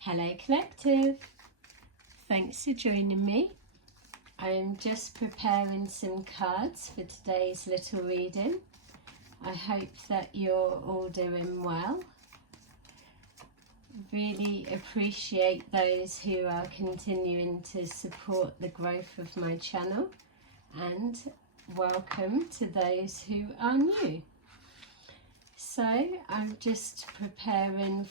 Hello Collective, thanks for joining me. I'm just preparing some cards for today's little reading. I hope that you're all doing well. Really appreciate those who are continuing to support the growth of my channel, and welcome to those who are new. So I'm just preparing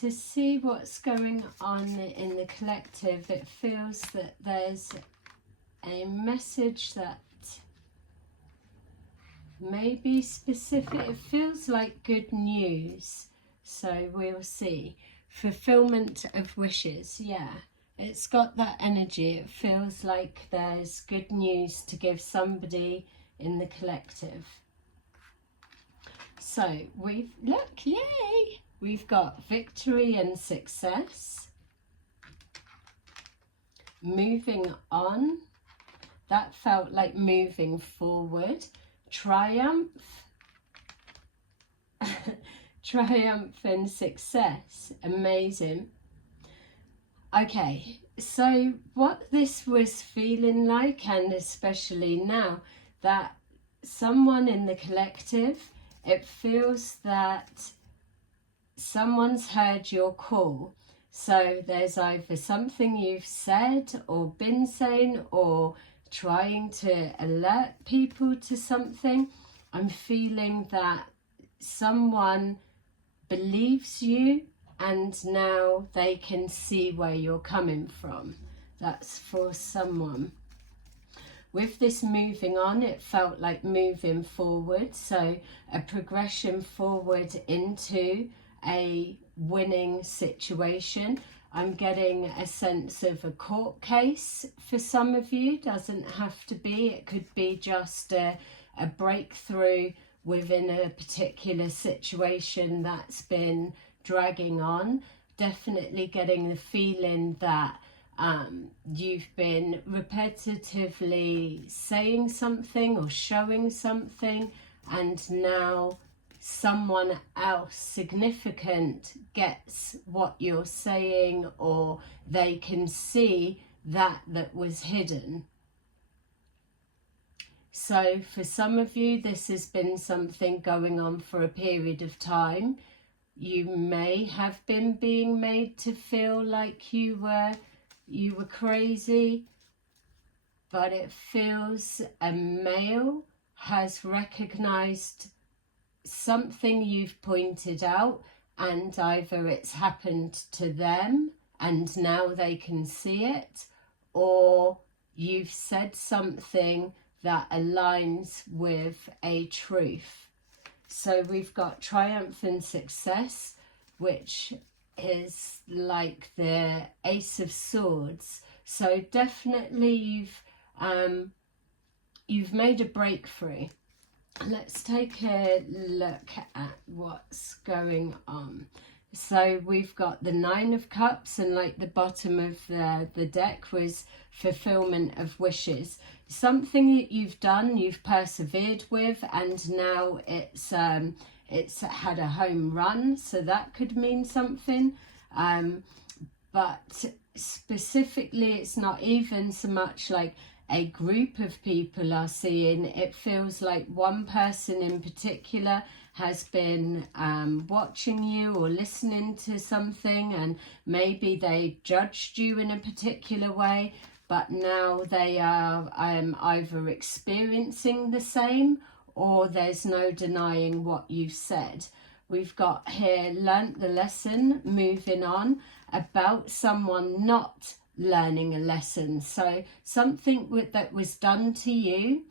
to see what's going on in the collective. It feels that there's a message that may be specific. It feels like good news, so we'll see. Fulfillment of wishes, yeah, it's got that energy. It feels like there's good news to give somebody in the collective. So look, yay! We've got victory and success. Moving on. That felt like moving forward. Triumph. Triumph and success. Amazing. Okay, so what this was feeling like, and especially now, that someone in the collective, it feels that someone's heard your call. So there's either something you've said or been saying, or trying to alert people to something. I'm feeling that someone believes you and now they can see where you're coming from. That's for someone. With this moving on, it felt like moving forward, so a progression forward into a winning situation. I'm getting a sense of a court case for some of you. Doesn't have to be. It could be just a breakthrough within a particular situation that's been dragging on. Definitely getting the feeling that you've been repetitively saying something or showing something, and now someone else significant gets what you're saying, or they can see that was hidden. So for some of you, this has been something going on for a period of time. You may have been being made to feel like you were crazy, but it feels a male has recognized something you've pointed out, and either it's happened to them and now they can see it, or you've said something that aligns with a truth. So we've got triumph and success, which is like the Ace of Swords. So definitely you've made a breakthrough. Let's take a look at what's going on. So we've got the Nine of Cups, and like the bottom of the deck was fulfillment of wishes. Something that you've done, you've persevered with, and now it's had a home run, so that could mean something. But specifically, it's not even so much like a group of people are seeing. It feels like one person in particular has been watching you or listening to something, and maybe they judged you in a particular way, but now they are either experiencing the same, or there's no denying what you've said. We've got here, learnt the lesson, moving on, about someone not learning a lesson. So something that was done to you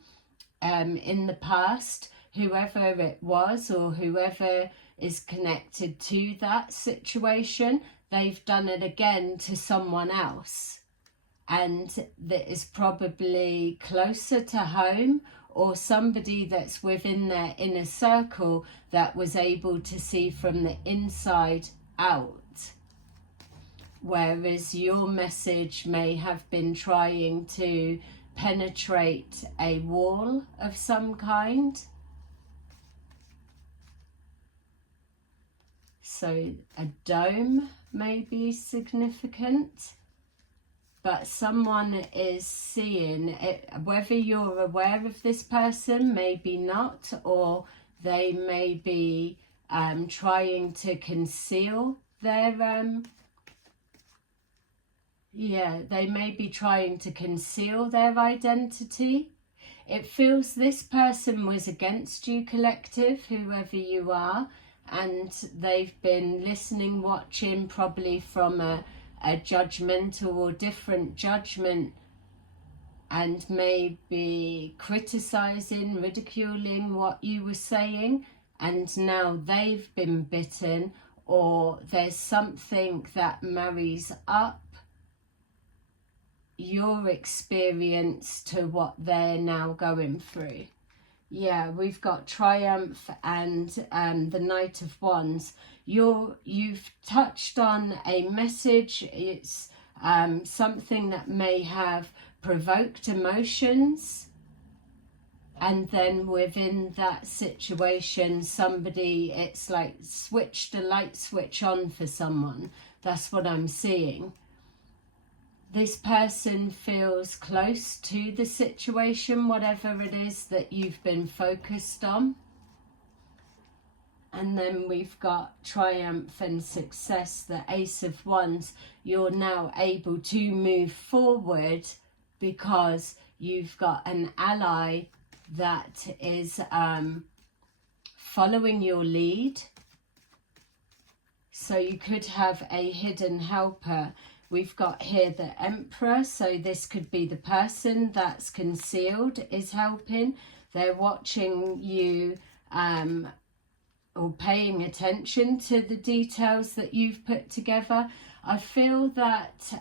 in the past, whoever it was or whoever is connected to that situation, they've done it again to someone else, and that is probably closer to home, or somebody that's within their inner circle that was able to see from the inside out. Whereas your message may have been trying to penetrate a wall of some kind. So a dome may be significant, but someone is seeing it, whether you're aware of this person, maybe not, or they may be trying to conceal their they may be trying to conceal their identity. It feels this person was against you, collective, whoever you are, and they've been listening, watching, probably from a judgmental or different judgment, and maybe criticizing, ridiculing what you were saying, and now they've been bitten, or there's something that marries up your experience to what they're now going through. Yeah, we've got Triumph and the Knight of Wands. You've touched on a message. It's something that may have provoked emotions, and then within that situation somebody, it's like switched a light switch on for someone. That's what I'm seeing. This person feels close to the situation, whatever it is that you've been focused on. And then we've got Triumph and Success, the Ace of Wands. You're now able to move forward because you've got an ally that is following your lead. So you could have a hidden helper. We've got here the Emperor, so this could be the person that's concealed is helping. They're watching you or paying attention to the details that you've put together. I feel that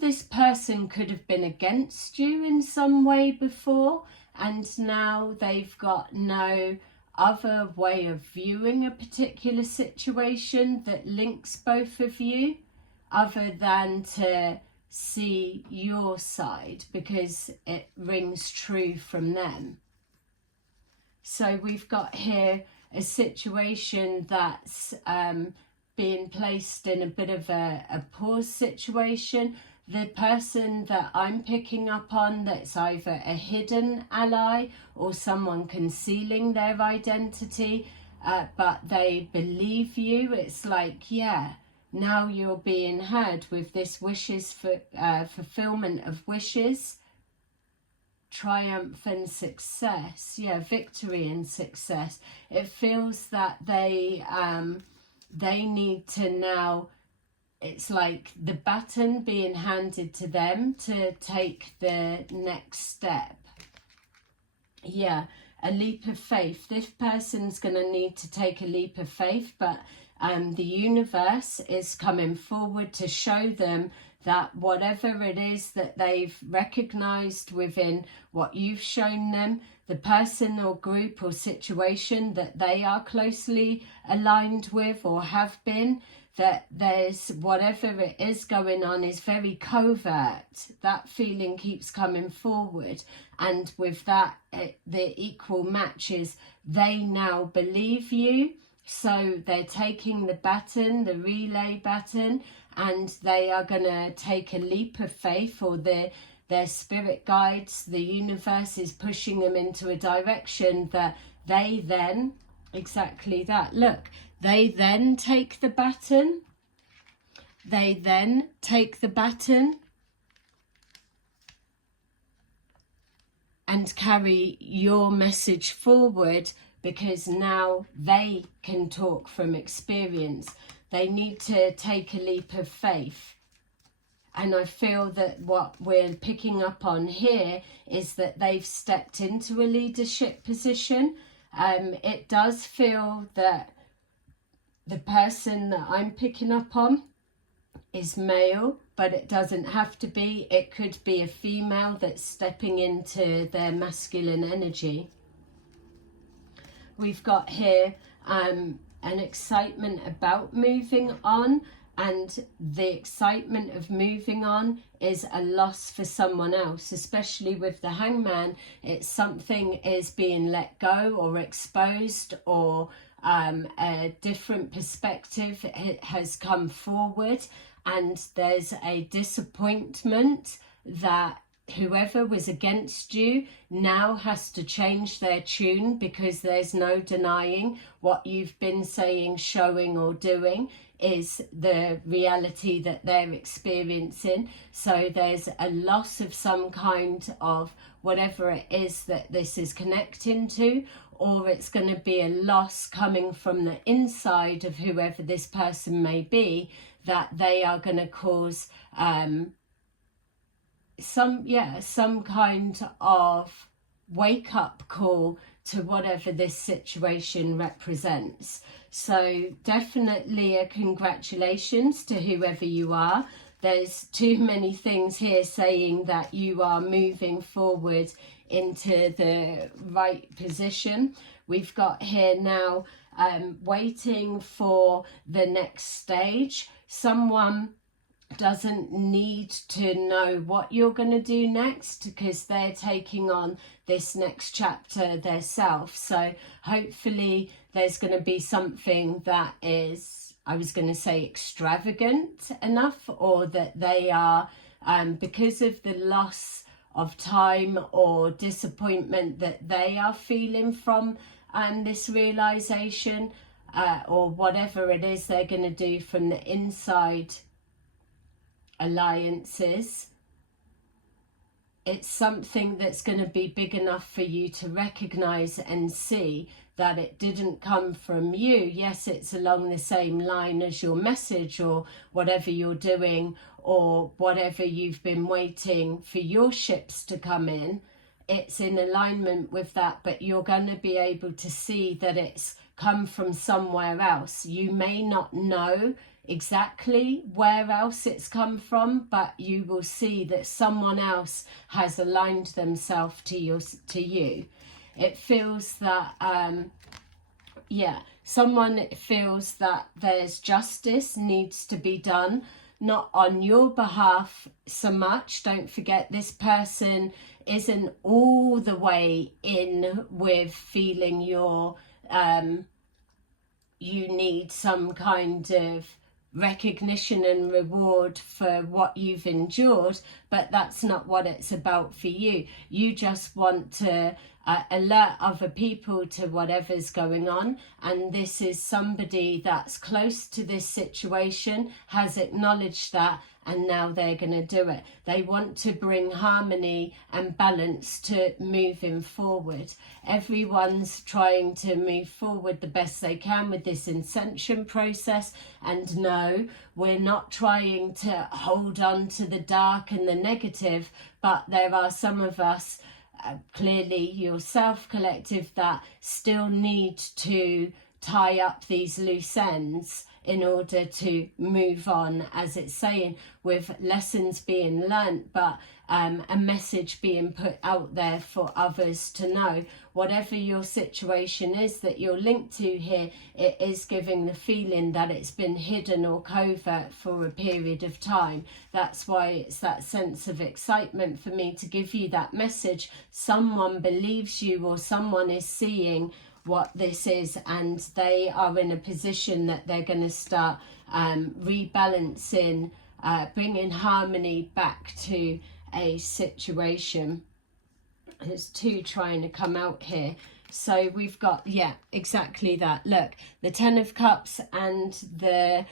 this person could have been against you in some way before, and now they've got no other way of viewing a particular situation that links both of you other than to see your side, because it rings true from them. So we've got here a situation that's being placed in a bit of a pause situation. The person that I'm picking up on, that's either a hidden ally or someone concealing their identity, but they believe you. It's like, yeah, now you're being heard with this wishes for fulfillment of wishes. Triumph and Success, yeah, victory and success. It feels that they need to now, it's like the baton being handed to them to take the next step. Yeah, a leap of faith. This person's going to need to take a leap of faith, but the universe is coming forward to show them that whatever it is that they've recognized within what you've shown them, the person or group or situation that they are closely aligned with or have been, that there's whatever it is going on is very covert. That feeling keeps coming forward, and with that the equal match is they now believe you. So they're taking the baton, the relay baton, and they are going to take a leap of faith, or their spirit guides, the universe is pushing them into a direction that they then, exactly that, look, they then take the baton. They then take the baton and carry your message forward, because now they can talk from experience. They need to take a leap of faith. And I feel that what we're picking up on here is that they've stepped into a leadership position. It does feel that the person that I'm picking up on is male, but it doesn't have to be. It could be a female that's stepping into their masculine energy. We've got here an excitement about moving on. and the excitement of moving on is a loss for someone else, especially with the Hangman. It's something is being let go or exposed, or a different perspective has come forward, and there's a disappointment that whoever was against you now has to change their tune, because there's no denying what you've been saying, showing or doing is the reality that they're experiencing. So there's a loss of some kind of whatever it is that this is connecting to, or it's going to be a loss coming from the inside of whoever this person may be, that they are going to cause some kind of wake up call to whatever this situation represents. So definitely a congratulations to whoever you are. There's too many things here saying that you are moving forward into the right position. We've got here now waiting for the next stage. Someone doesn't need to know what you're going to do next, because they're taking on this next chapter themselves. So hopefully there's going to be something that is, I was going to say, extravagant enough, or that they are, because of the loss of time or disappointment that they are feeling from this realization, or whatever it is they're going to do from the inside alliances. It's something that's going to be big enough for you to recognize and see that it didn't come from you. Yes, it's along the same line as your message, or whatever you're doing, or whatever you've been waiting for your ships to come in. It's in alignment with that, but you're going to be able to see that it's come from somewhere else. You may not know exactly where else it's come from, but you will see that someone else has aligned themselves to you. It feels that someone feels that there's justice needs to be done, not on your behalf so much. Don't forget, this person isn't all the way in with feeling you need some kind of recognition and reward for what you've endured, but that's not what it's about for you. You just want to alert other people to whatever's going on, and this is somebody that's close to this situation, has acknowledged that, and now they're going to do it. They want to bring harmony and balance to moving forward. Everyone's trying to move forward the best they can with this ascension process, and no, we're not trying to hold on to the dark and the negative, but there are some of us, clearly yourself, collective, that still need to tie up these loose ends in order to move on, as it's saying, with lessons being learnt, but a message being put out there for others to know. Whatever your situation is that you're linked to here, it is giving the feeling that it's been hidden or covert for a period of time. That's why it's that sense of excitement for me to give you that message. Someone believes you, or someone is seeing what this is, and they are in a position that they're going to start rebalancing, bringing harmony back to a situation. There's two trying to come out here. So we've got, yeah, exactly that. Look, the Ten of Cups and the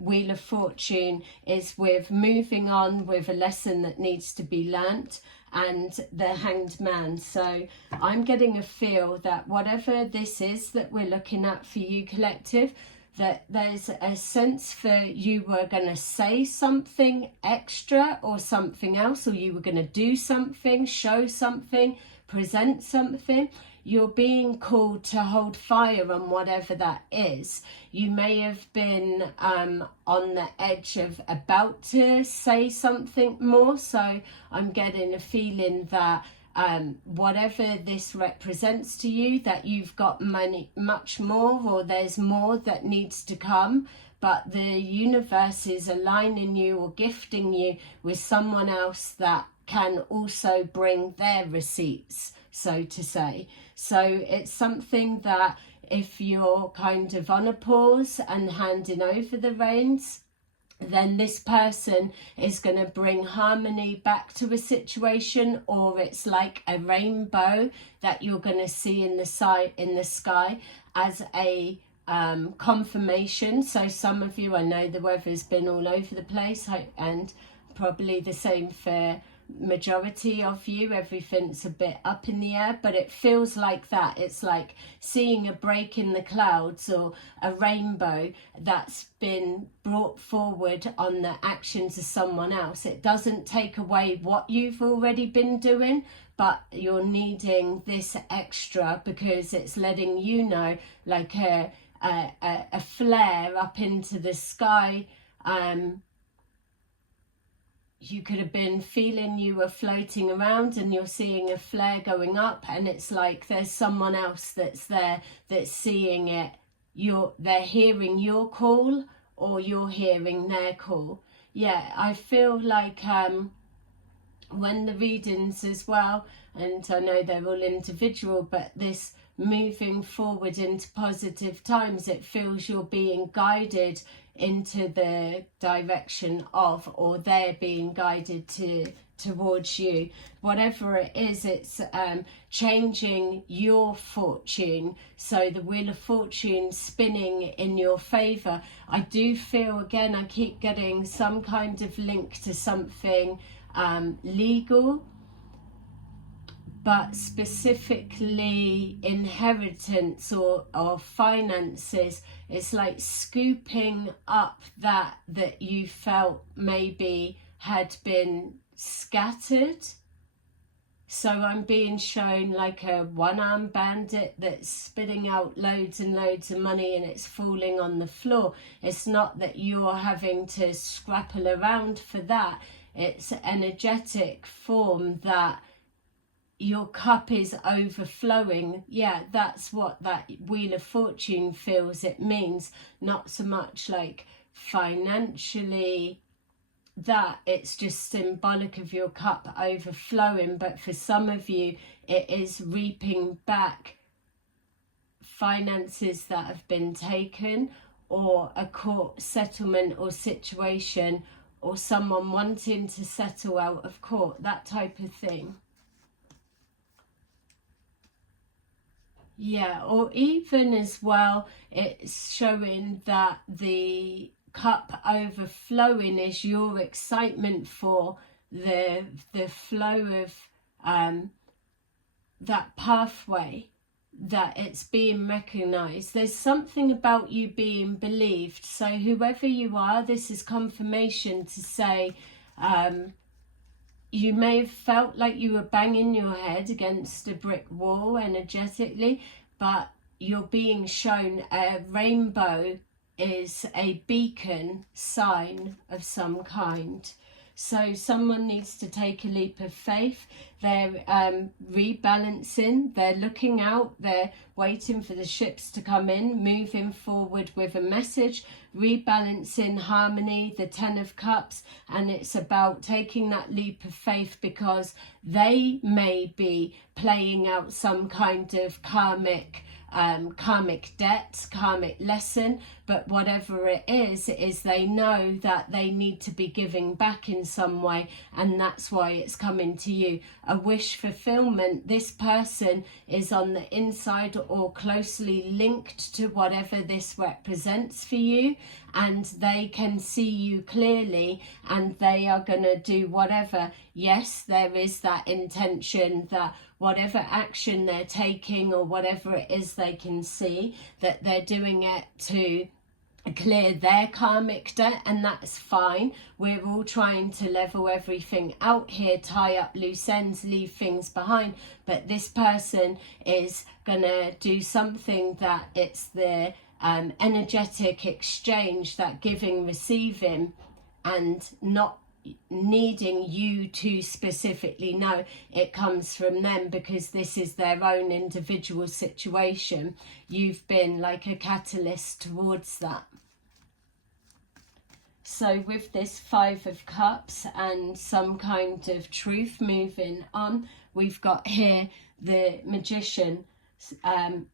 Wheel of Fortune is with moving on with a lesson that needs to be learnt, and the Hanged Man. So I'm getting a feel that whatever this is that we're looking at for you, collective, that there's a sense for you were going to say something extra or something else, or you were going to do something, show something, present something. You're being called to hold fire on whatever that is. You may have been on the edge of about to say something more. So I'm getting a feeling that whatever this represents to you, that you've got much more, or there's more that needs to come, but the universe is aligning you or gifting you with someone else that can also bring their receipts, so to say. So it's something that if you're kind of on a pause and handing over the reins, then this person is going to bring harmony back to a situation, or it's like a rainbow that you're going to see in the sky as a confirmation. So some of you, I know the weather's been all over the place, and probably the same for majority of you. Everything's a bit up in the air, but it feels like that. It's like seeing a break in the clouds or a rainbow that's been brought forward on the actions of someone else. It doesn't take away what you've already been doing, but you're needing this extra because it's letting you know, like a flare up into the sky. You could have been feeling you were floating around and you're seeing a flare going up, and it's like there's someone else that's there that's seeing it. They're hearing your call, or you're hearing their call. Yeah, I feel like when the readings as well, and I know they're all individual, but this moving forward into positive times, it feels you're being guided into the direction of, or they're being guided towards you. Whatever it is, it's changing your fortune. So the Wheel of Fortune spinning in your favor. I do feel, again, I keep getting some kind of link to something legal, but specifically inheritance or finances. It's like scooping up that you felt maybe had been scattered. So I'm being shown like a one-armed bandit that's spitting out loads and loads of money and it's falling on the floor. It's not that you're having to scrapple around for that. It's an energetic form that your cup is overflowing. Yeah, that's what that Wheel of Fortune feels it means. Not so much like financially, that it's just symbolic of your cup overflowing, but for some of you it is reaping back finances that have been taken, or a court settlement or situation, or someone wanting to settle out of court, that type of thing. Yeah, or even as well, it's showing that the cup overflowing is your excitement for the flow of that pathway, that it's being recognized. There's something about you being believed. So whoever you are, this is confirmation to say, you may have felt like you were banging your head against a brick wall energetically, but you're being shown a rainbow is a beacon sign of some kind. So someone needs to take a leap of faith. They're rebalancing, they're looking out, they're waiting for the ships to come in, moving forward with a message, rebalancing harmony, the 10 of Cups, and it's about taking that leap of faith because they may be playing out some kind of karmic debt, karmic lesson, but whatever it is they know that they need to be giving back in some way, and that's why it's coming to you. A wish fulfillment. This person is on the inside or closely linked to whatever this represents for you, and they can see you clearly, and they are going to do whatever. Yes, there is that intention that whatever action they're taking or whatever it is they can see, that they're doing it to clear their karmic debt, and that's fine. We're all trying to level everything out here, tie up loose ends, leave things behind, but this person is gonna do something that it's the energetic exchange, that giving, receiving, and not needing you to specifically know. It comes from them because this is their own individual situation. You've been like a catalyst towards that. So with this Five of Cups and some kind of truth moving on, we've got here the Magician.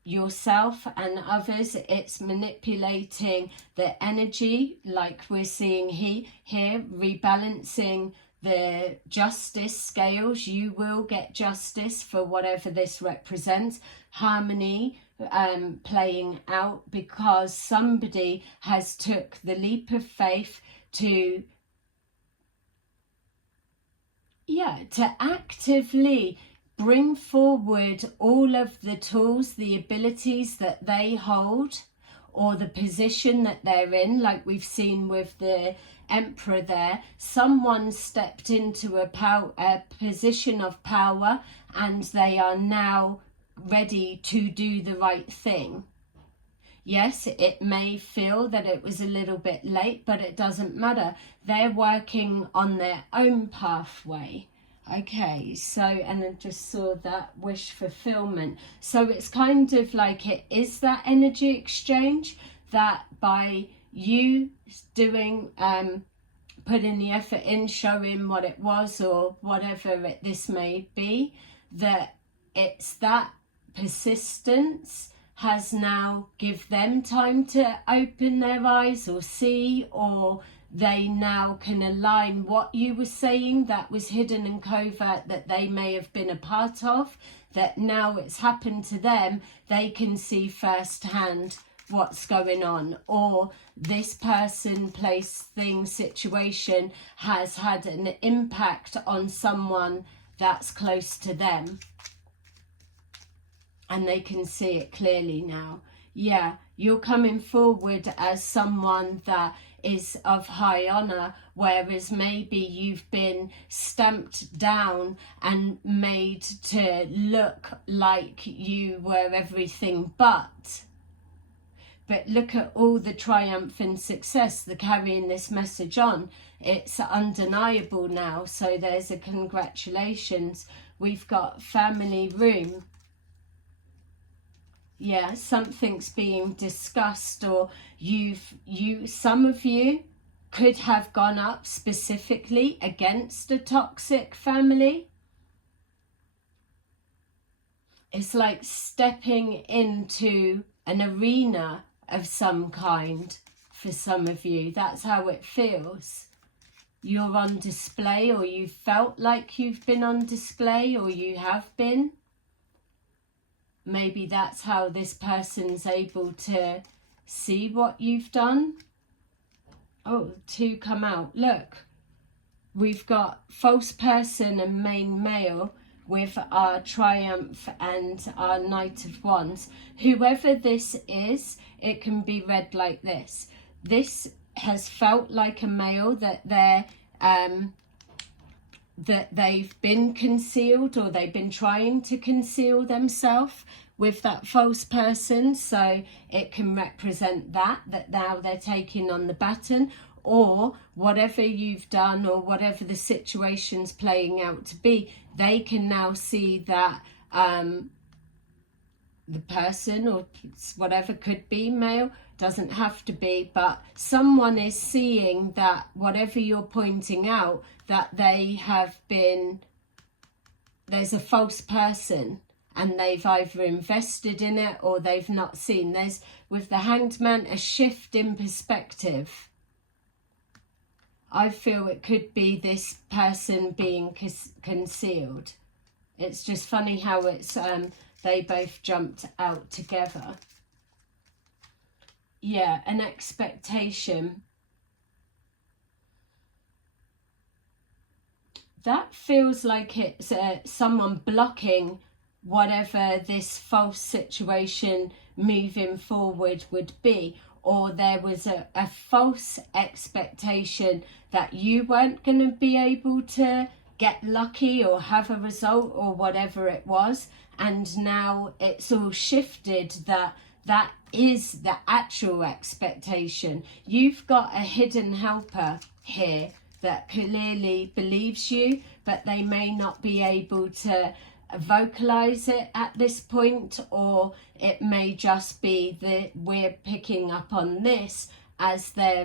Yourself and others, it's manipulating the energy, like we're seeing here, rebalancing the justice scales. You will get justice for whatever this represents. Harmony playing out because somebody has took the leap of faith to actively bring forward all of the tools, the abilities that they hold, or the position that they're in, like we've seen with the Emperor there. Someone stepped into a position of power and they are now ready to do the right thing. Yes, it may feel that it was a little bit late, but it doesn't matter. They're working on their own pathway. Okay, so, and I just saw that wish fulfillment. So it's kind of like it is that energy exchange that by you doing, putting the effort in, showing what it was or whatever this may be, that it's that persistence has now give them time to open their eyes or see, or they now can align what you were saying that was hidden and covert that they may have been a part of, that now it's happened to them, they can see firsthand what's going on, or this person, place, thing, situation has had an impact on someone that's close to them and they can see it clearly now. Yeah, you're coming forward as someone that is of high honor, whereas maybe you've been stamped down and made to look like you were everything but look at all the triumph and success, the carrying this message on. It's undeniable now, so there's a congratulations. We've got family room. Yeah, something's being discussed, or some of you could have gone up specifically against a toxic family. It's like stepping into an arena of some kind for some of you. That's how it feels. You're on display, or you felt like you've been on display, or you have been. Maybe that's how this person's able to see what you've done. Oh, two come out. Look, we've got false person and main male with our triumph and our Knight of Wands. Whoever this is, it can be read like this. This has felt like a male that they've been concealed, or they've been trying to conceal themselves with that false person. So it can represent that now they're taking on the baton, or whatever you've done or whatever the situation's playing out to be, they can now see that the person or whatever, could be male, doesn't have to be, but someone is seeing that whatever you're pointing out, that they have been, there's a false person and they've either invested in it or they've not seen. There's, with the Hanged Man, a shift in perspective. I feel it could be this person being concealed. It's just funny how it's they both jumped out together. Yeah, an expectation. That feels like it's someone blocking whatever this false situation moving forward would be, or there was a false expectation that you weren't going to be able to get lucky or have a result or whatever it was, and now it's all shifted, that is the actual expectation. You've got a hidden helper here that clearly believes you, but they may not be able to vocalize it at this point, or it may just be that we're picking up on this as their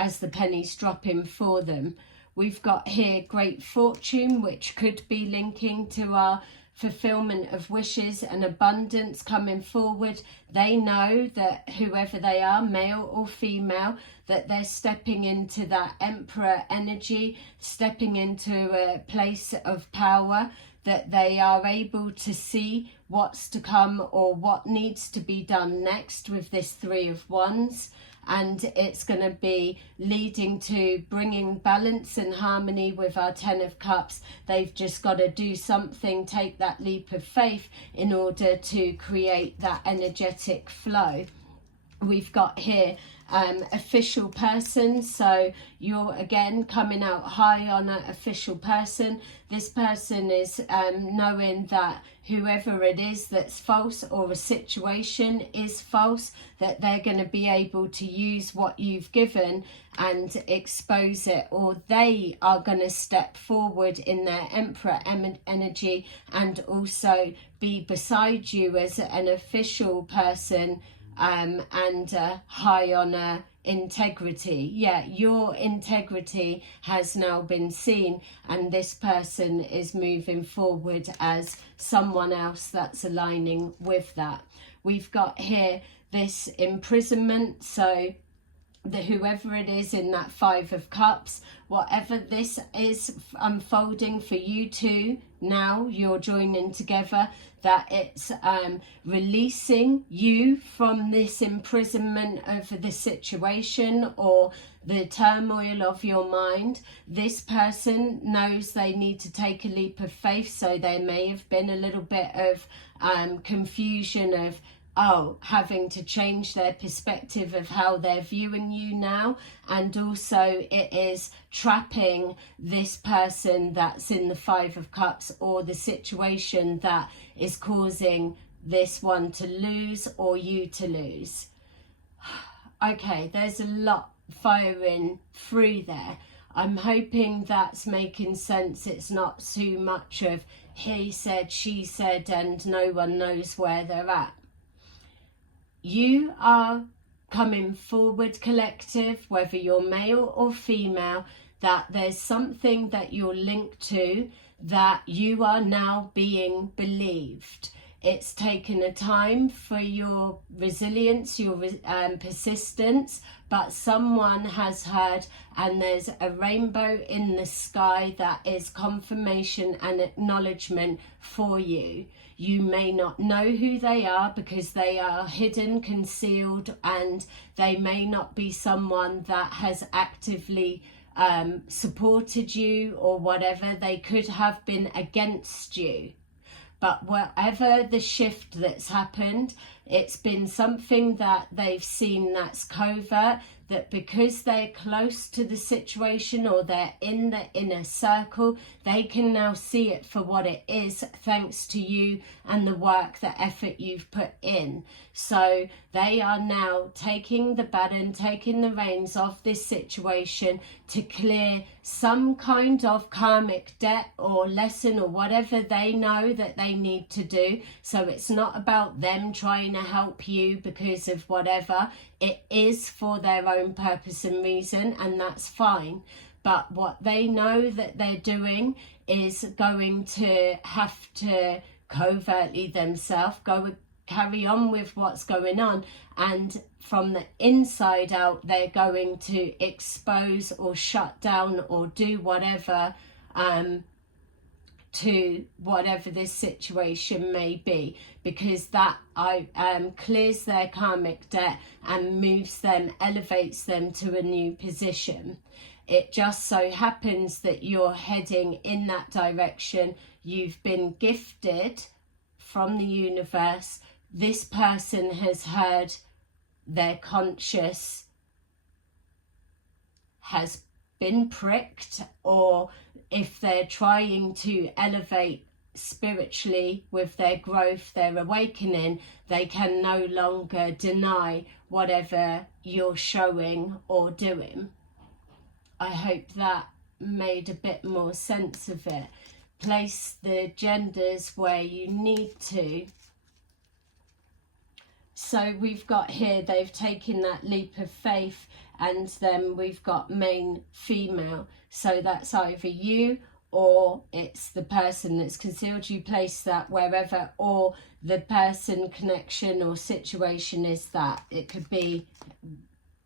as the pennies dropping for them. We've got here great fortune, which could be linking to our fulfillment of wishes and abundance coming forward. They know that whoever they are, male or female, that they're stepping into that emperor energy, stepping into a place of power, that they are able to see what's to come or what needs to be done next with this Three of Wands. And it's going to be leading to bringing balance and harmony with our Ten of Cups. They've just got to do something, take that leap of faith in order to create that energetic flow. We've got here official person, so you're again coming out high on an official person. This person is knowing that whoever it is that's false, or a situation is false, that they're going to be able to use what you've given and expose it, or they are going to step forward in their emperor energy and also be beside you as an official person, and high on integrity. Yeah, your integrity has now been seen, and this person is moving forward as someone else that's aligning with that. We've got here this imprisonment, so whoever it is in that Five of Cups, whatever this is unfolding for you two now, you're joining together, that it's releasing you from this imprisonment of the situation or the turmoil of your mind. This person knows they need to take a leap of faith, so there may have been a little bit of confusion of having to change their perspective of how they're viewing you now, and also it is trapping this person that's in the Five of Cups, or the situation that is causing this one to lose or you to lose. Okay, there's a lot firing through there. I'm hoping that's making sense. It's not too much of he said, she said, and no one knows where they're at. You are coming forward, collective, whether you're male or female, that there's something that you're linked to, that you are now being believed. It's taken a time for your resilience, your persistence, but someone has heard, and there's a rainbow in the sky that is confirmation and acknowledgement for you. You may not know who they are because they are hidden, concealed, and they may not be someone that has actively supported you or whatever. They could have been against you. But whatever the shift that's happened, it's been something that they've seen that's covert, that because they're close to the situation or they're in the inner circle, they can now see it for what it is, thanks to you and the work, the effort you've put in. So they are now taking the baton, taking the reins of this situation to clear some kind of karmic debt or lesson or whatever they know that they need to do. So it's not about them trying to help you because of whatever. It is for their own purpose and reason, and that's fine. But what they know that they're doing is going to have to covertly themselves carry on with what's going on, and from the inside out they're going to expose or shut down or do whatever to whatever this situation may be, because that clears their karmic debt and moves them, elevates them to a new position. It just so happens that you're heading in that direction. You've been gifted from the universe. This person has heard their conscious has been pricked, or if they're trying to elevate spiritually with their growth, their awakening, they can no longer deny whatever you're showing or doing. I hope that made a bit more sense of it. Place the genders where you need to. So we've got here, they've taken that leap of faith, and then we've got main female. So that's either you or it's the person that's concealed. You place that wherever, or the person, connection or situation is that. It could be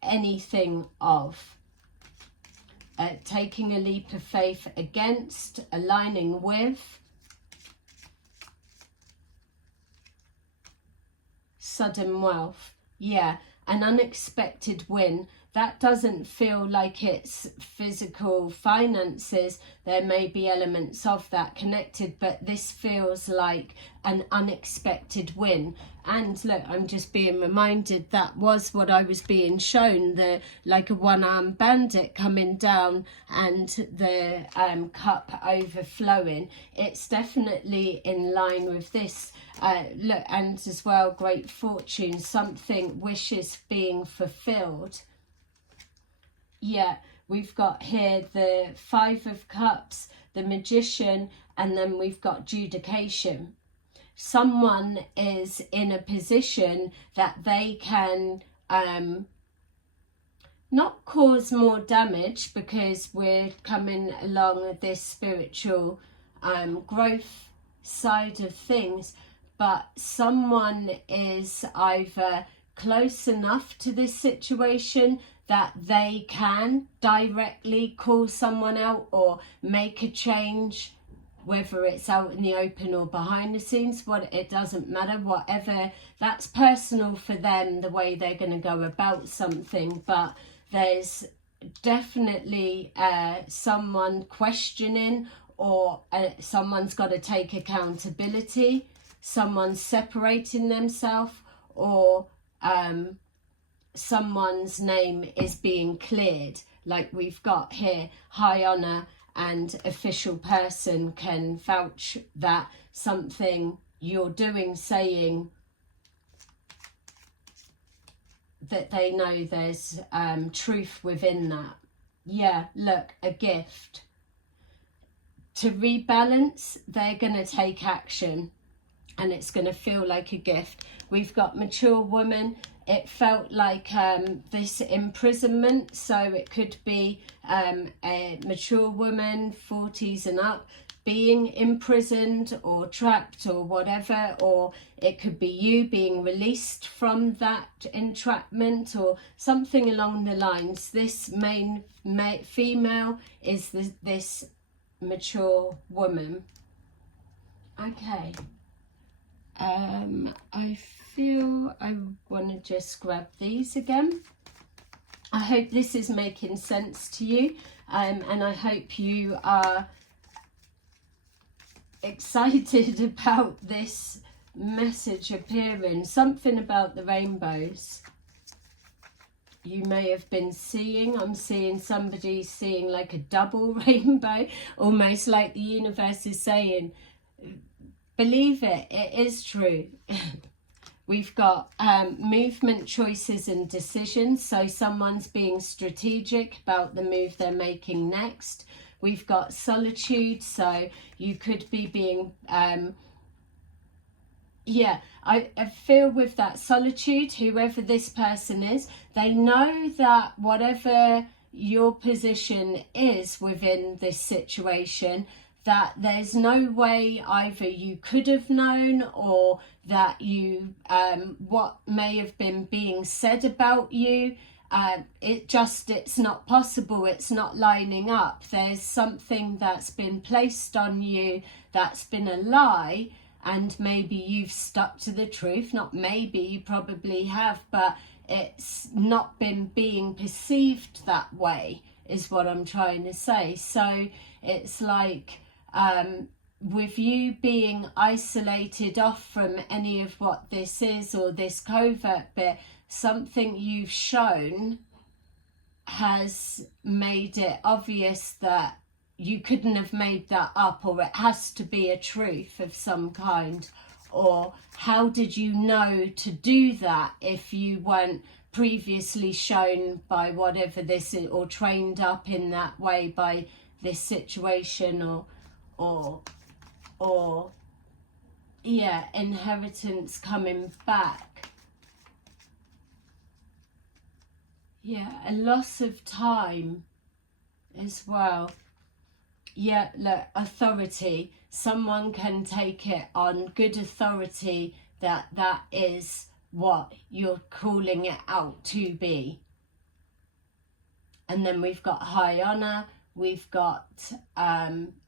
anything of. Taking a leap of faith against, aligning with, sudden wealth. Yeah, an unexpected win. That doesn't feel like it's physical finances. There may be elements of that connected, but this feels like an unexpected win. And look, I'm just being reminded that was what I was being shown, the like a one-armed bandit coming down and the cup overflowing. It's definitely in line with this. Look, and as well, great fortune, something, wishes being fulfilled. Yeah, we've got here the Five of Cups, the Magician, and then we've got Judication. Someone is in a position that they can not cause more damage, because we're coming along this spiritual growth side of things, but someone is either close enough to this situation that they can directly call someone out or make a change, whether it's out in the open or behind the scenes. It doesn't matter, whatever, that's personal for them, the way they're going to go about something. But there's definitely someone questioning, or someone's got to take accountability, someone's separating themselves, or someone's name is being cleared. Like we've got here, high honor and official person can vouch that something you're doing, saying, that they know there's truth within that. Yeah, look, a gift. To rebalance, they're going to take action, and it's going to feel like a gift. We've got mature woman. It felt like this imprisonment, so it could be a mature woman, 40s and up, being imprisoned or trapped or whatever, or it could be you being released from that entrapment or something along the lines. This main female is this mature woman. Okay. I feel I want to just grab these again. I hope this is making sense to you, and I hope you are excited about this message appearing. Something about the rainbows you may have been seeing. I'm seeing somebody seeing like a double rainbow, almost like the universe is saying, believe it, it is true. We've got movement, choices and decisions. So someone's being strategic about the move they're making next. We've got solitude. So you could be being, yeah, I feel with that solitude, whoever this person is, they know that whatever your position is within this situation, that there's no way either you could have known, or that you, what may have been being said about you, it's not possible, it's not lining up. There's something that's been placed on you that's been a lie, and maybe you've stuck to the truth. Not maybe, you probably have, but it's not been being perceived that way, is what I'm trying to say. So it's like, with you being isolated off from any of what this is, or this covert bit, something you've shown has made it obvious that you couldn't have made that up, or it has to be a truth of some kind. Or how did you know to do that if you weren't previously shown by whatever this is, or trained up in that way by this situation, or yeah, inheritance coming back. Yeah, a loss of time as well. Yeah, look, authority. Someone can take it on good authority that that is what you're calling it out to be. And then we've got high honor, we've got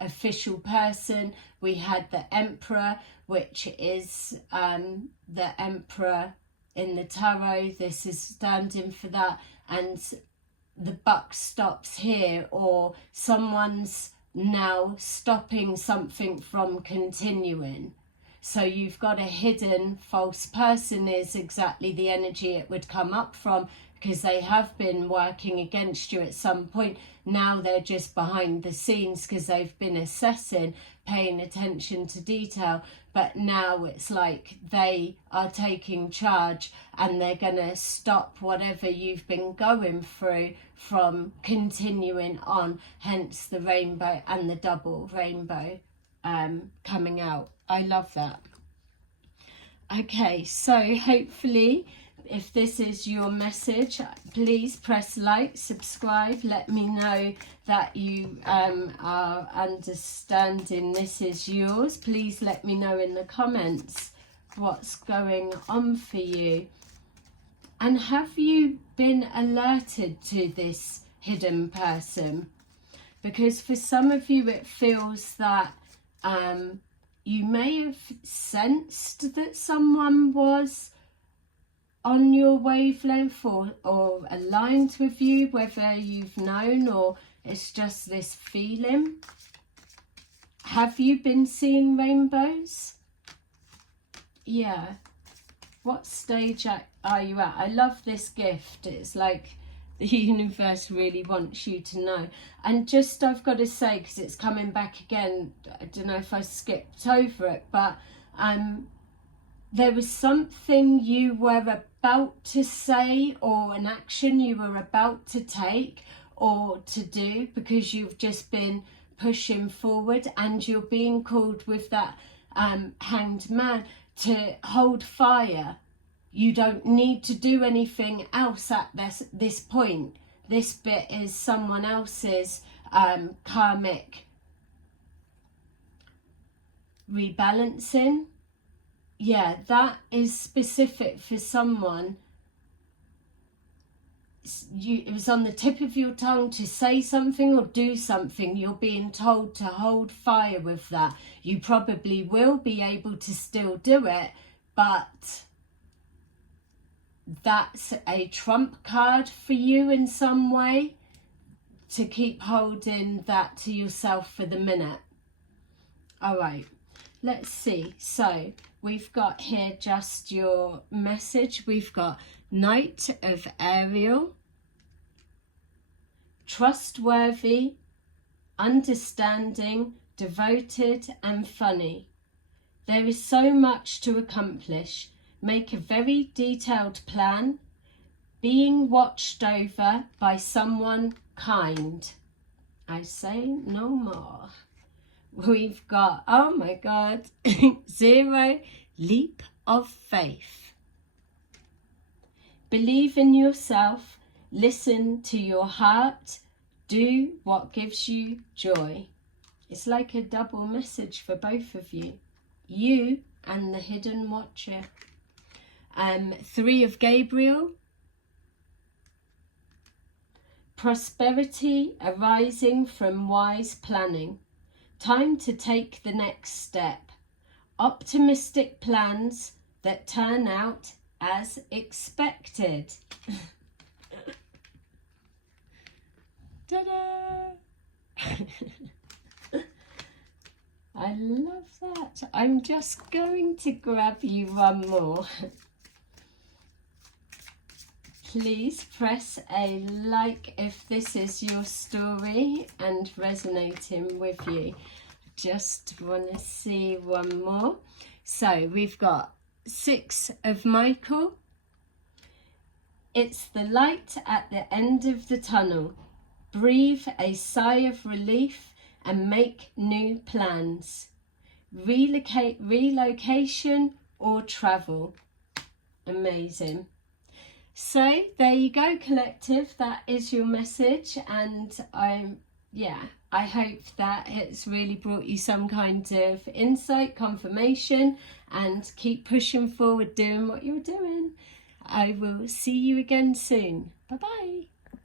official person, we had the emperor, which is the emperor in the tarot. This is standing for that, and the buck stops here, or someone's now stopping something from continuing. So you've got a hidden false person is exactly the energy it would come up from, because they have been working against you at some point. Now they're just behind the scenes because they've been assessing, paying attention to detail. But now it's like they are taking charge and they're going to stop whatever you've been going through from continuing on. Hence the rainbow and the double rainbow coming out. I love that. Okay, so hopefully, if this is your message, please press like, subscribe, let me know that you are understanding this is yours. Please let me know in the comments what's going on for you. And have you been alerted to this hidden person? Because for some of you it feels that you may have sensed that someone was on your wavelength or aligned with you, whether you've known or it's just this feeling. Have you been seeing rainbows? Yeah. What stage are you at? I love this gift. It's like the universe really wants you to know. And just, I've got to say, because it's coming back again, I don't know if I skipped over it, but there was something you were about to say, or an action you were about to take or to do, because you've just been pushing forward, and you're being called with that hanged man to hold fire. You don't need to do anything else at this point. This bit is someone else's karmic rebalancing. Yeah, that is specific for someone. It was on the tip of your tongue to say something or do something. You're being told to hold fire with that. You probably will be able to still do it, but that's a trump card for you in some way, to keep holding that to yourself for the minute. All right, let's see. So we've got here just your message. We've got Knight of Ariel, trustworthy, understanding, devoted and funny. There is so much to accomplish. Make a very detailed plan. Being watched over by someone kind. I say no more. We've got, oh my God, 0 leap of faith. Believe in yourself. Listen to your heart. Do what gives you joy. It's like a double message for both of you. You and the hidden watcher. 3 of Gabriel. Prosperity arising from wise planning. Time to take the next step. Optimistic plans that turn out as expected. Ta-da! I love that. I'm just going to grab you one more. Please press a like if this is your story and resonating with you. Just want to see one more. So we've got 6 of Michael. It's the light at the end of the tunnel. Breathe a sigh of relief and make new plans. Relocation or travel. Amazing. So there you go, collective. That is your message, and I hope that it's really brought you some kind of insight, confirmation, and keep pushing forward, doing what you're doing. I will see you again soon. Bye bye.